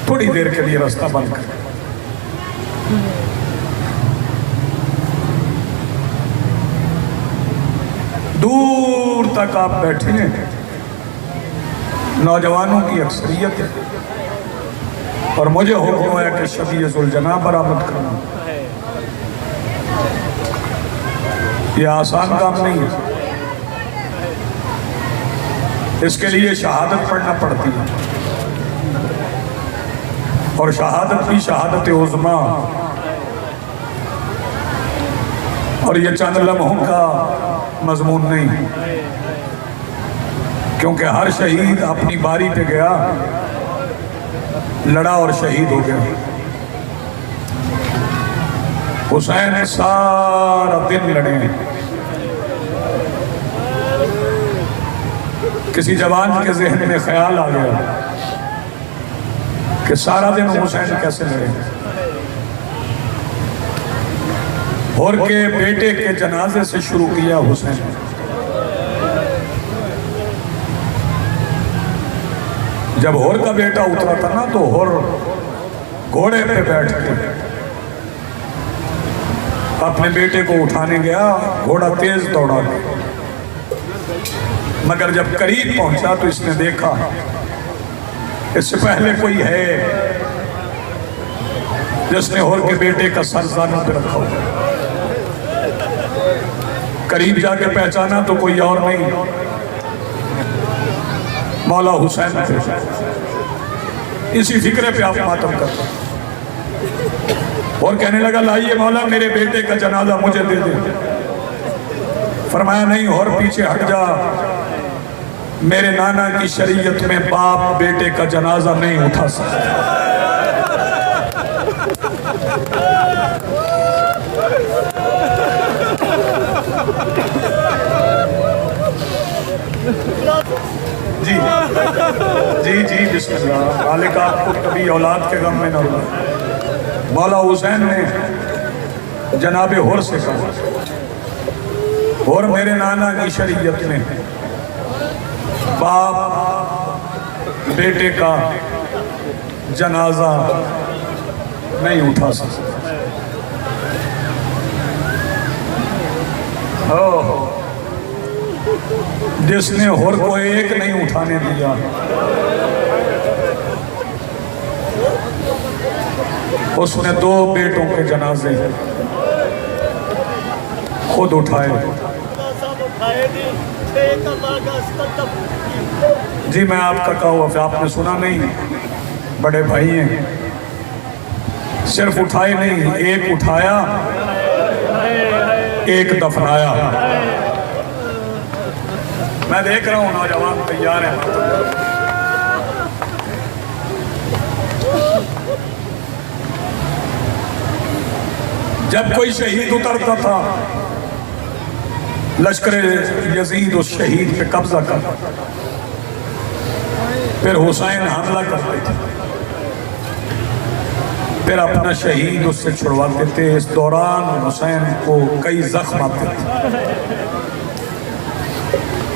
تھوڑی دیر کے لیے راستہ بند کر دیں۔ دور تک آپ بیٹھے ہیں، نوجوانوں کی اکثریت ہے، اور مجھے حکم ہوا کہ شفیع ذوالجناح برآمد کرنا۔ یہ آسان کام نہیں ہے، اس کے لیے شہادت پڑھنا پڑتی ہے، اور شہادت بھی شہادت عظمیٰ، اور یہ چند لمحوں کا مضمون نہیں، کیونکہ ہر شہید اپنی باری پہ گیا، لڑا اور شہید ہو گیا۔ حسین سارا دن لڑے ہیں، کسی جوان کے ذہن میں خیال آ گیا کہ سارا دن حسین کیسے لڑے، اور کے بیٹے کے جنازے سے شروع کیا حسین، جب ہور کا بیٹا اترا تھا نا تو ہور گھوڑے پہ بیٹھ کے اپنے بیٹے کو اٹھانے گیا، گھوڑا تیز دوڑا گیا، مگر جب قریب پہنچا تو اس نے دیکھا اس سے پہلے کوئی ہے جس نے ہور کے بیٹے کا سر زانوں پہ رکھا ہوا، قریب جا کے پہچانا تو کوئی اور نہیں، مولا حسین تھے۔ اسی فکرے پہ آپ ماتم کرتے اور کہنے لگا لائیے مولا میرے بیٹے کا جنازہ مجھے دے دے، فرمایا نہیں اور پیچھے ہٹ جا، میرے نانا کی شریعت میں باپ بیٹے کا جنازہ نہیں اٹھا سکتا۔ جی جی جی بسم اللہ، مالک آپ کو کبھی اولاد کے غم میں نہ ہوا۔ مولا حسین نے جناب ہور سے کہا، اور میرے نانا کی شریعت میں باپ بیٹے کا جنازہ نہیں اٹھا سکتا۔ جس نے ہور کو ایک نہیں اٹھانے دیا، اس نے دو بیٹوں کے جنازے خود اٹھائے۔ جی میں آپ کا کہا ہوا، آپ نے سنا نہیں، بڑے بھائی ہیں، صرف اٹھائے نہیں، ایک اٹھایا ایک دفنایا۔ میں دیکھ رہا ہوں نوجوان تیار ہیں، جب کوئی شہید اترتا تھا لشکر یزید اس شہید پہ قبضہ کرتا، پھر حسین حملہ کرتے تھے، پھر اپنا شہید اس سے چھڑواتے تھے۔ اس دوران حسین کو کئی زخم آتے تھے،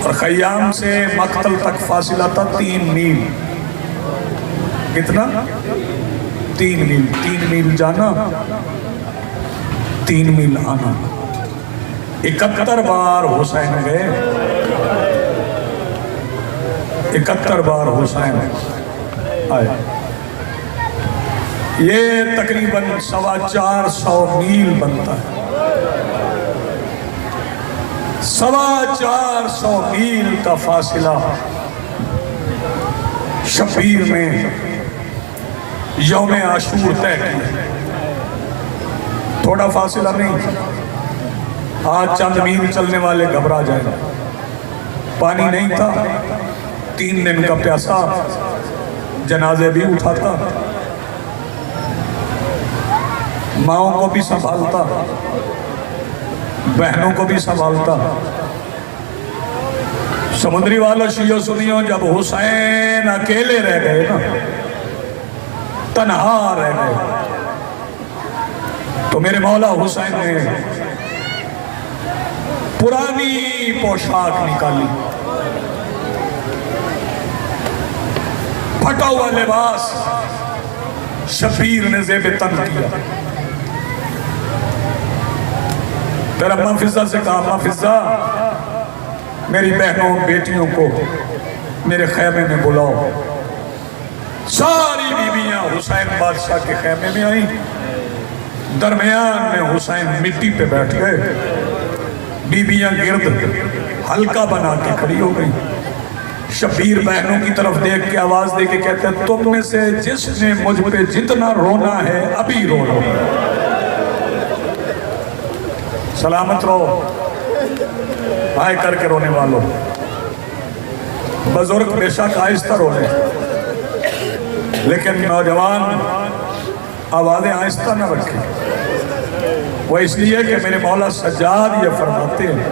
اور خیام سے مقتل تک فاصلہ تھا 3 میل۔ کتنا؟ 3 میل، 3 میل جانا 3 میل آنا۔ 71 بار حسین گئے، 71 بار حسین آئے۔ یہ تقریباً 450 میل بنتا ہے، 450 میل کا فاصلہ شبیر میں یوم عاشور طے کیا۔ تھوڑا فاصلہ نہیں، آج چند میل چلنے والے گھبرا جائیں۔ پانی نہیں تھا، 3 دن کا پیاسا، جنازے بھی اٹھاتا، ماؤں کو بھی سنبھالتا، بہنوں کو بھی سنبھالتا۔ سمندری والا شیعہ سنیوں، جب حسین اکیلے رہ گئے نا، تنہا رہ گئے، تو میرے مولا حسین نے پرانی پوشاک نکالی، پھٹا ہوا لباس شبیر نے زیب تن کیا۔ پھر اماں فضہ سے کہا، اماں فضہ میری بہنوں بیٹیوں کو میرے خیمے میں بلاؤ۔ ساری بیویاں حسین بادشاہ کے خیمے میں آئیں، درمیان میں حسین مٹی پہ بیٹھ گئے، بیویاں گرد حلقہ بنا کے کھڑی ہو گئی۔ شبیر بہنوں کی طرف دیکھ کے آواز دے کے کہتے ہیں تم میں سے جس نے مجھ پہ جتنا رونا ہے ابھی رو لو، سلامت رہو، آئے کر کے رونے والوں۔ بزرگ بے شک آہستہ رو رہے، لیکن نوجوان آوازیں آہستہ نہ رکھیں۔ وہ اس لیے کہ میرے مولا سجاد یہ فرماتے ہیں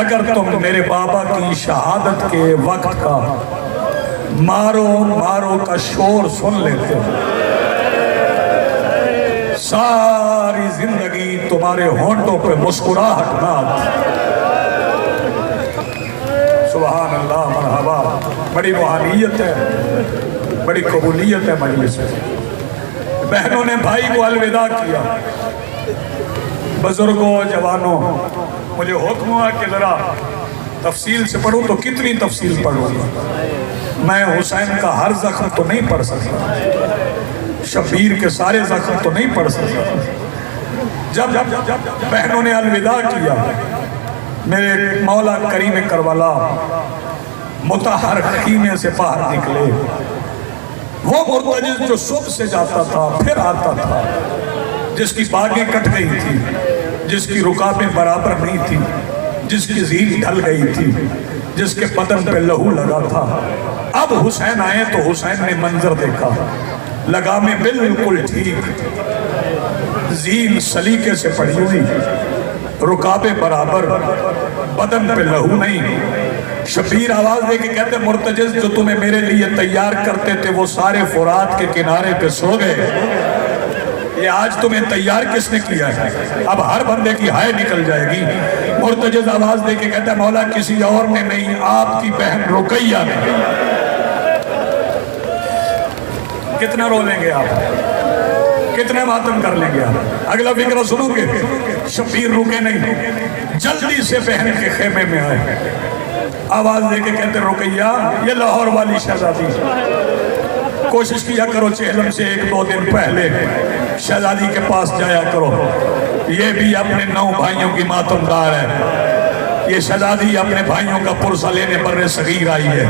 اگر تم میرے بابا کی شہادت کے وقت کا مارو مارو کا شور سن لیتے ساری زندگی تمہارے ہونٹوں پہ مسکراہٹ نہ آتی۔ سبحان اللہ، مرحبا، بڑی روحانیت ہے، بڑی قبولیت ہے مجلس میں۔ بہنوں نے بھائی کو الوداع کیا۔ بزرگوں جوانوں، مجھے حکم ہوا کہ ذرا تفصیل سے پڑھوں تو کتنی تفصیل پڑھوں گا، میں حسین کا ہر زخم تو نہیں پڑھ سکتا، شبیر کے سارے زخم تو نہیں پڑھ سکتا۔ جب بہنوں نے الوداع کیا، میرے مولا کریم کربلا مطہر خیمے سے باہر نکلے۔ وہ مرتجز جو صبح سے جاتا تھا پھر آتا تھا، جس کی باغیں کٹ گئی تھی، جس کی رکابیں برابر نہیں تھی، جس کی زین ڈھل گئی تھی، جس کے بدن پہ لہو لگا تھا، اب حسین آئے تو حسین نے منظر دیکھا، لگامیں بالکل ٹھیک، زین سلیقے سے پڑی ہوئی، رکابیں برابر، بدن پہ لہو نہیں۔ شبیر آواز دے کے کہتے مرتجز جو تمہیں میرے لیے تیار کرتے تھے وہ سارے فرات کے کنارے پہ سو گئے، یہ آج تمہیں تیار کس نے کیا ہے؟ اب ہر بندے کی ہائے نکل جائے گی۔ مرتجز آواز دے کے کہتا ہے مولا کسی اور نے نہیں، آپ کی بہن رقیہ نے۔ کتنا رو لیں گے آپ، کتنے ماتم کر لیں گے آپ؟ اگلا فکرہ سنو گے، شبیر رکے نہیں، جلدی سے بہن کے خیمے میں آئے، آواز دے کے کہتے رقیہ یہ لاہور والی شہزادی، کوشش کیا کرو چہلم سے 1-2 دن پہلے شہزادی کے پاس جایا کرو، یہ بھی اپنے 9 بھائیوں کی ماتمدار ہے، یہ شہزادی اپنے بھائیوں کا پرسہ لینے بر صغیر آئی ہے،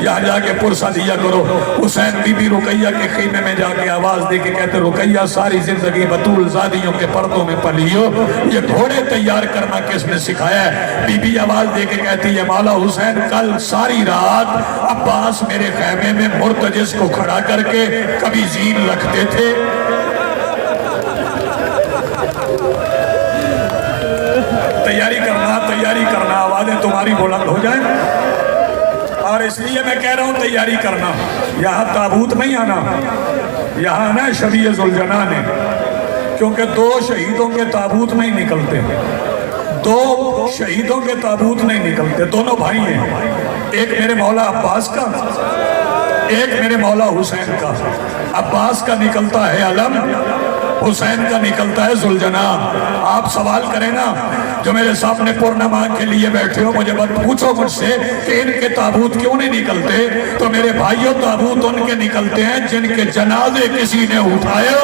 یہاں جا کے پرسہ دیا کرو۔ حسین بی بی رقیہ کے خیمے میں جا کے آواز دے کے کہتے رقیہ ساری زندگی بطول زادیوں کے پردوں میں پلی ہو، یہ گھوڑے تیار کرنا کس نے سکھایا ہے؟ بی بی آواز دے کے کہتی ہے مولا حسین کل ساری رات عباس میرے خیمے میں مرتجز کو کھڑا کر کے کبھی زین رکھتے تھے، تیاری کرنا، آوازیں تمہاری بلند ہو جائیں، اور اس لیے میں کہہ رہا ہوں تیاری کرنا، یہاں تابوت نہیں آنا، یہاں آنا شبیہ ذوالجنان ہے، کیونکہ 2 شہیدوں کے تابوت نہیں نکلتے، 2 شہیدوں کے تابوت نہیں نکلتے، دونوں بھائی ہیں، ایک میرے مولا عباس کا، ایک میرے مولا حسین کا۔ عباس کا نکلتا ہے علم، حسین کا نکلتا ہے ذوالجنان۔ آپ سوال کریں نا جو میرے سامنے پورنما کے لیے بیٹھے ہو، مجھے پوچھو مجھ سے کہ ان کے تابوت کیوں نہیں نکلتے، تو میرے بھائیوں تابوت ان کے نکلتے ہیں جن کے جنازے کسی نے اٹھائے۔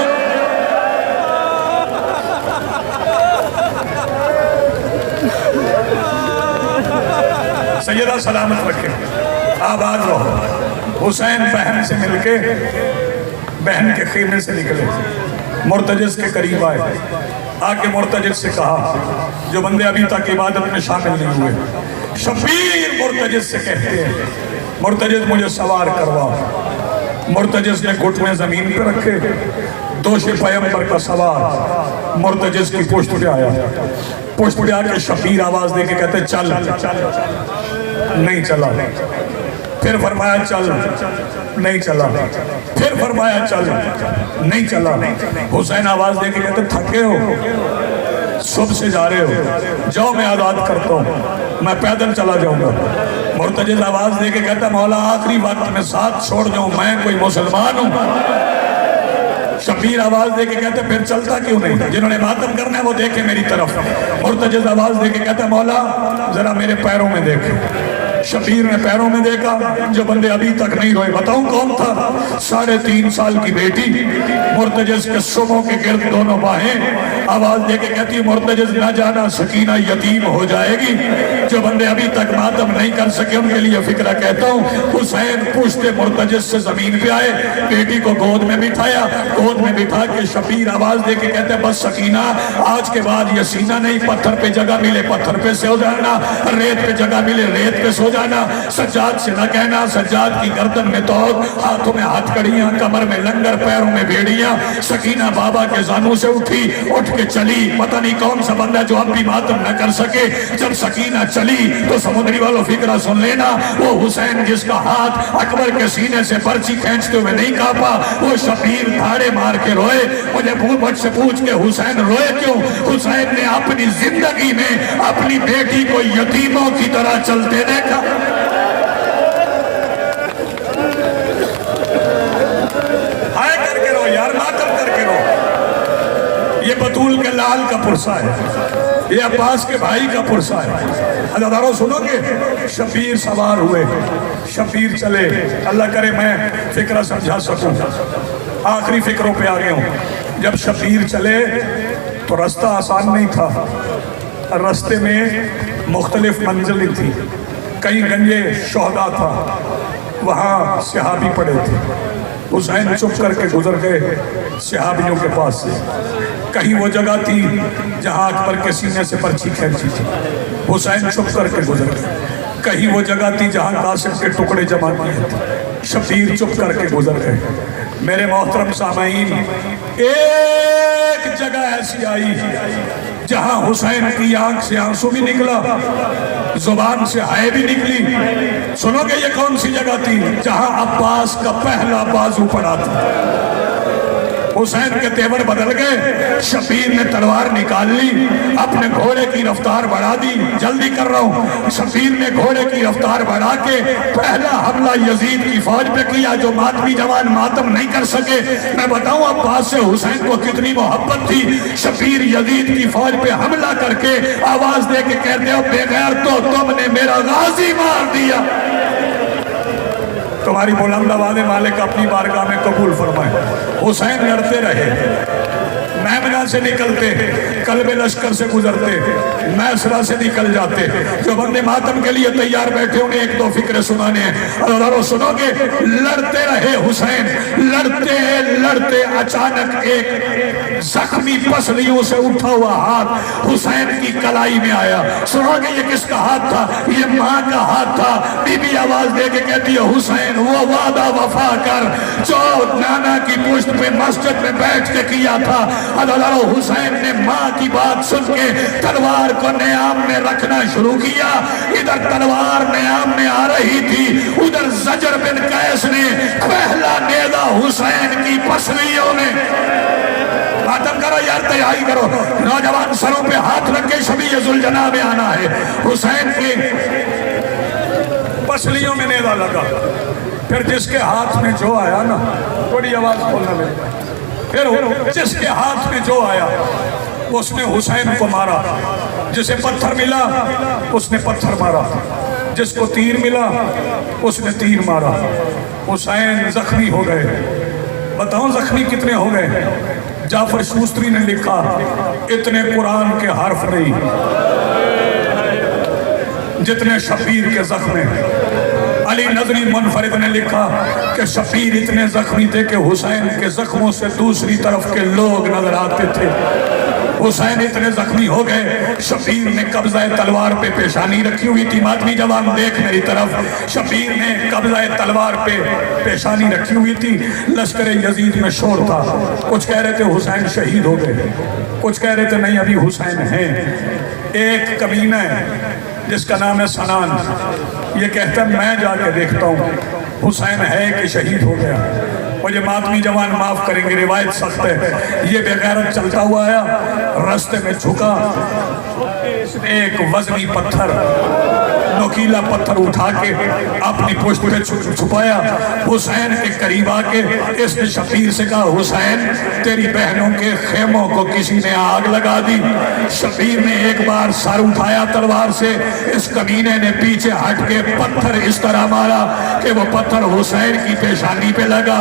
سیدہ سلامت رکھے، آباد رہو۔ حسین بہن سے مل کے بہن کے خیمے سے نکلے، مرتجز کے قریب آئے، آکے مرتجز سے کہا جو بندے ابھی تک عبادت میں شامل نہیں ہوئے، شبیر مرتجز سے کہتے ہیں مرتجز مجھے سوار کروا۔ مرتجز نے گھٹنے زمین پہ رکھے، دوش پیغمبر کا سوار مرتجز کی پشت پہ آیا، پشت پہ آکے شبیر آواز دے کے کہتے چل، نہیں چلا، پھر فرمایا چل، نہیں چلا. پھر فرمایا چل, نہیں چلا. حسین آواز دے کے کہتے تھکے ہو, صبح سے جا رہے ہو, جاؤ میں آزاد کرتا ہوں, میں پیدل چلا جاؤں گا. مرتجز آواز دے کے کہتا مولا آخری وقت میں ساتھ چھوڑ جاؤں, میں کوئی مسلمان ہوں. شبیر آواز دے کے کہتے پھر چلتا کیوں نہیں, جنہوں نے ماتم کرنا ہے وہ دیکھیں میری طرف. مرتجز آواز دے کے کہتا مولا ذرا میرے پیروں میں دیکھیں. شبیر نے پیروں میں دیکھا, جو بندے ابھی تک نہیں روئے. بتاؤں کون تھا؟ 3.5 سال کی بیٹی. مرتجز کے صبحوں کے گرد دونوں باہیں. آواز دے کے کہتی مرتجز نہ جانا سکینہ یتیم ہو جائے گی. جو بندے ابھی تک ماتم نہیں کر سکے ان کے لیے فکرہ کہتا ہوں. حسین پوچھتے مرتجز سے زمین پہ آئے, بیٹی کو گود میں بٹھایا. گود میں بٹھا کے شبیر آواز دے کے کہتے بس سکینہ, آج کے بعد یہ سینہ نہیں, پتھر پہ جگہ ملے پتھر پہ سو جانا, ریت پہ جگہ ملے ریت پہ سو جانا. سجاد سے نہ کہنا سجاد کی گردن میں توق, ہاتھوں میں ہاتھ کڑیاں, کمر میں لنگر, پیروں میں بیڑیاں. سکینہ بابا کے زانوں سے اٹھی, اٹھ کے چلی. پتہ نہیں کون سا بندہ جو اب بھی ماتم نہ کر سکے. جب سکینہ چلی تو سمندری والوں فکرہ سن لینا, وہ حسین جس کا ہاتھ اکبر کے سینے سے پرچی کھینچتے ہوئے نہیں کانپا, وہ شبیر دھاڑے مار کے روئے. مجھ سے پوچھ کے حسین روئے کیوں؟ حسین نے اپنی زندگی میں اپنی بیٹی کو یتیموں کی طرح چلتے دیکھا. ہائے کر کے رو یار, ماتم کر کے رو. یہ بطول کے لال کا پرسہ ہے, یہ عباس کے بھائی کا پرسہ ہے. عزاداروں سنو گے, شبیر سوار ہوئے, شبیر چلے. اللہ کرے میں فکرہ سمجھا سکوں, آخری فکروں پہ آگے ہوں. جب شبیر چلے تو رستہ آسان نہیں تھا. رستے میں مختلف منزلیں تھی. کہیں گنجے شہداء تھا, وہاں صحابی پڑے تھے. حسین چپ کر کے گزر گئے صحابیوں کے پاس سے. کہیں وہ جگہ تھی جہاں اکبر کے سینے سے پرچی کھینچی تھی, حسین چپ کر کے گزر گئے. کہیں وہ جگہ تھی جہاں قاسم کے ٹکڑے جمع کیے تھے, شبیر چپ کر کے گزر گئے. میرے محترم سامعین, ایک جگہ ایسی آئی جہاں حسین کی آنکھ سے آنسو بھی نکلا, زبان سے ہائے بھی نکلی. سنو گے یہ کون سی جگہ تھی؟ جہاں عباس کا پہلا بازو پڑا تھا. حسین کے تیور بدل گئے. شبیر نے تلوار نکال لی, اپنے گھوڑے کی رفتار بڑھا دی. جلدی کر رہا ہوں. شبیر نے گھوڑے کی رفتار بڑھا کے پہلا حملہ یزید کی فوج پہ کیا, جو ماتمی جوان ماتم نہیں کر سکے. میں بتاؤں عباس سے حسین کو کتنی محبت تھی. شبیر یزید کی فوج پہ حملہ کر کے آواز دے کے کہتے ہو بے غیر تو تم نے میرا غازی مار دیا. تمہاری بلند آواز مالک اپنی بارگاہ میں قبول فرمائے. حسین لڑتے رہے, میمنہ سے نکلتے, قلب لشکر سے گزرتے, میسرہ سے نکل جاتے. جو بندے ماتم کے لیے تیار بیٹھے انہیں ایک دو فکرے سنانے ہیں. اور سنو گے, لڑتے رہے حسین. لڑتے لڑتے اچانک ایک زخمی پسلیوں سے اٹھا ہوا ہاتھ حسین کی کلائی میں آیا. سنو گے یہ کس کا ہاتھ تھا؟ یہ ماں کا ہاتھ تھا. بی بی آواز دے کے کہتی ہے حسین وہ وعدہ وفا کر جو نانا کی پشت پہ مسجد میں بیٹھ کے کیا تھا. حسین نے ماں کی بات سن کے تلوار کو نیام میں رکھنا شروع کیا. ادھر تلوار نیام میں آ رہی تھی, ادھر زجر بن قیس نے پہلا نیزہ حسین کی پسلیوں میں. ماتم کرو یار, تیاری کرو. نوجوان سروں پہ ہاتھ رکھ کے شبیہ ذوالجناح میں آنا ہے. حسین کی پسلیوں میں نیزہ لگا. پھر جس کے ہاتھ میں جو آیا نا, تھوڑی آواز کھولنا میرے, پھر جس کے ہاتھ میں جو آیا اس نے حسین کو مارا. جسے پتھر ملا اس نے پتھر مارا, جس کو تیر ملا اس نے تیر مارا. حسین زخمی ہو گئے. بتاؤں زخمی کتنے ہو گئے؟ جعفر شوستری نے لکھا اتنے قرآن کے حرف نہیں جتنے شبیر کے زخم ہیں. علی نظری منفرد نے لکھا کہ شبیر اتنے زخمی تھے کہ حسین کے زخموں سے دوسری طرف کے لوگ نظر آتے تھے. حسین اتنے زخمی ہو گئے, شبیر نے قبضہ تلوار پہ پیشانی رکھی ہوئی تھی. ماتمی جوان دیکھ میری طرف, شبیر نے قبضہ تلوار پہ پیشانی رکھی ہوئی تھی. لشکر یزید میں شور تھا. کچھ کہہ رہے تھے حسین شہید ہو گئے, کچھ کہہ رہے تھے نہیں ابھی حسین ہیں. ایک کمینہ ہے جس کا نام ہے سنان, یہ کہتا ہے میں جا کے دیکھتا ہوں حسین ہے کہ شہید ہو گیا؟ مجھے ماتمی جوان معاف کریں گے، روایت سخت ہے، یہ بے غیرت چلتا ہوا آیا، راستے میں جھکا، اس نے ایک وزنی پتھر، نوکیلا پتھر اٹھا کے اپنی پشت پہ چھپایا، حسین کے قریب آ کے اس نے شبیر سے کہا حسین تیری بہنوں کے خیموں کو کسی نے آگ لگا دی۔ شبیر نے ایک بار سر اٹھایا تلوار سے، اس کمینے نے پیچھے ہٹ کے پتھر اس طرح مارا کہ وہ پتھر حسین کی پیشانی پہ لگا،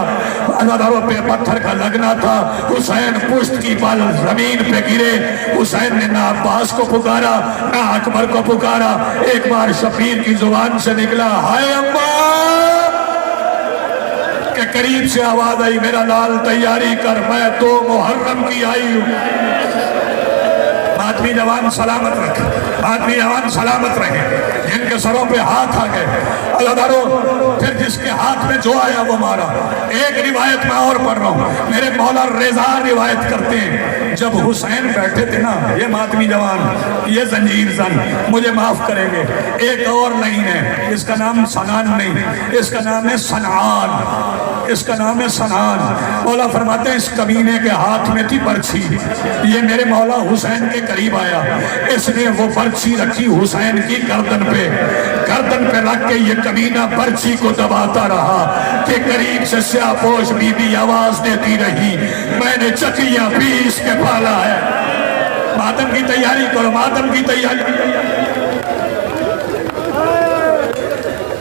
عزاداروں پہ پتھر کا لگنا تھا، حسین پشت کی بال زمین پہ گرے۔ حسین نے نہ عباس کو پکارا نہ اکبر کو پکارا، ایک بار شبیر کی زبان سے نکلا ہائے اماں، کہ قریب سے آواز آئی میرا لال تیاری کر، میں 2 محرم کی آئی ہوں۔ ماتمی جوان سلامت رکھے، ماتمی جوان سلامت رہے، جن کے سروں پہ ہاتھ آ گئے عزاداروں، پھر جس کے ہاتھ میں جو آیا وہ مارا۔ ایک روایت میں اور پڑھ رہا ہوں، میرے مولا رضا روایت کرتے ہیں جب حسین بیٹھے تھے نا، یہ ماتمی جوان، یہ زنجیر زن، مجھے معاف کریں گے، ایک اور لائن ہے، اس کا نام سنان نہیں، اس کا نام ہے سنعان، اس کا نام ہے سنعان۔ مولا فرماتے ہیں اس کمینے کے ہاتھ میں تھی برچھی، یہ میرے مولا حسین کے قریب آیا، اس نے وہ برچھی رکھی حسین کی گردن پہ رکھ کے یہ کمینہ برچھی کو دباتا رہا کہ قریب سے سیاہ پوش بی بی آواز دیتی رہی میں نے چکیاں پیس کے پالا ہے۔ ماتم کی تیاری کرو، ماتم کی تیاری۔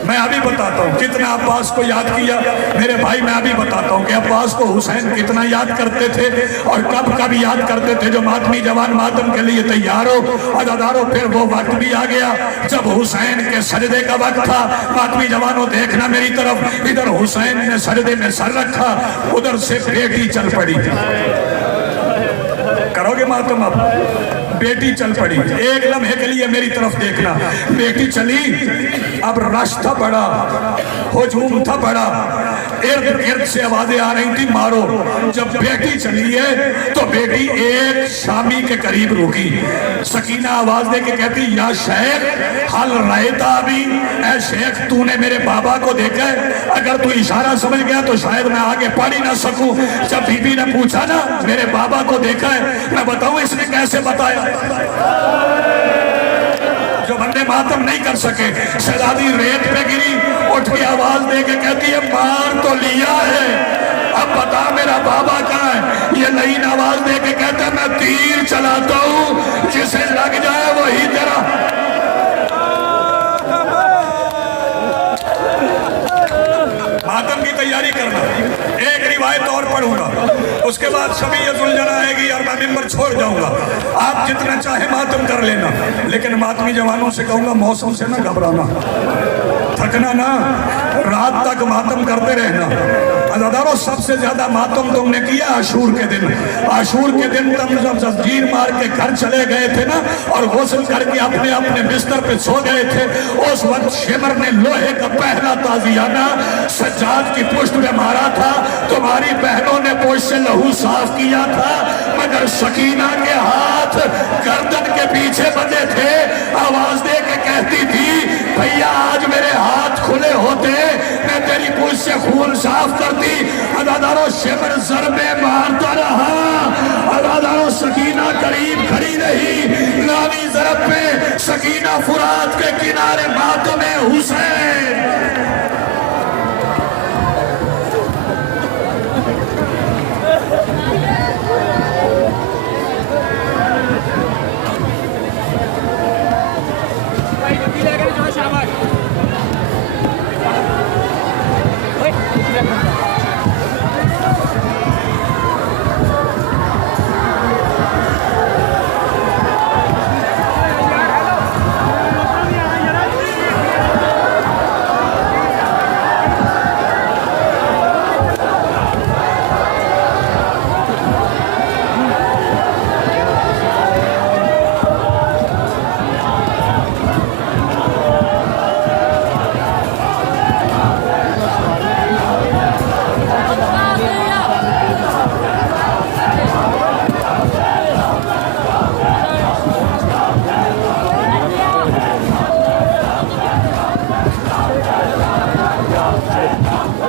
میں ابھی بتاتا ہوں کتنا عباس کو یاد کیا میرے بھائی، میں ابھی بتاتا ہوں کہ عباس کو حسین کتنا یاد کرتے تھے اور کب یاد کرتے تھے۔ جو ماتمی جوان ماتم کے لیے تیار ہو عزاداروں، پھر وہ وقت بھی آ گیا جب حسین کے سجدے کا وقت تھا۔ ماتمی جوانوں دیکھنا میری طرف، ادھر حسین نے سجدے میں سر رکھا، ادھر سے بیٹی چل پڑی۔ کرو گے ماتم اب؟ بیٹی چل پڑی، ایک لمحے کے لیے میری طرف دیکھنا، بیٹی چلی، اب رش تھا بڑا، ہجوم تھا بڑا، ارد گرد سے آوازیں آ رہی تھی مارو۔ جب بیٹی چلی ہے تو بیٹی ایک شامی کے قریب رکی، سکینہ آواز دے کے کہتی یا شیخ حل رائتا ابھی، اے شیخ تو نے میرے بابا کو دیکھا ہے؟ اگر تو اشارہ سمجھ گیا تو شاید میں آگے پڑھ ہی نہ سکوں۔ جب بی بی نے پوچھا نا میرے بابا کو دیکھا ہے، میں بتاؤں اس نے کیسے بتایا؟ جو بندے ماتم نہیں کر سکے، شہزادی ریت پہ گری، اٹھ کے آواز دے کے کہتی ہے مار تو لیا ہے، اب بتا میرا بابا کہاں ہے؟ یہ لئین آواز دے کے کہتا ہے میں تیر چلاتا ہوں، جسے لگ جائے وہی تیرا۔ ماتم کی تیاری کرنا، ایک روایت اور پڑھوں گا، اس کے بعد شبیہ ذوالجلال آئے گی اور میں ممبر چھوڑ جاؤں گا، آپ جتنا چاہے ماتم کر لینا، لیکن ماتمی جوانوں سے کہوں گا موسم سے نہ گھبرانا، تھکنا نہ، رات تک ماتم کرتے رہنا۔ عزاداروں سب سے زیادہ ماتم تم نے کیا عاشور کے دن، عاشور کے دن تم جب زنجیر مار کے گھر چلے گئے تھے نا اور غسل کر کے اپنے اپنے بستر پہ سو گئے تھے، اس وقت شمر نے لوہے کا پہلا تازیانہ سجاد کی پشت میں مارا تھا، تمہاری بہنوں نے پشت سے لہو صاف کیا تھا، مگر سکینہ کے ہاتھ گردن کے پیچھے بندھے تھے، آواز دے کے کہتی تھی بھیا آج میرے ہاتھ کھلے ہوتے میں تیری پشت سے خون صاف کرتی۔ عزاداروں شمر ضربے مارتا رہا، عزاداروں سکینہ قریب کھڑی رہی، نامی ضرب پہ سکینہ فرات کے کنارے ماتم حسین۔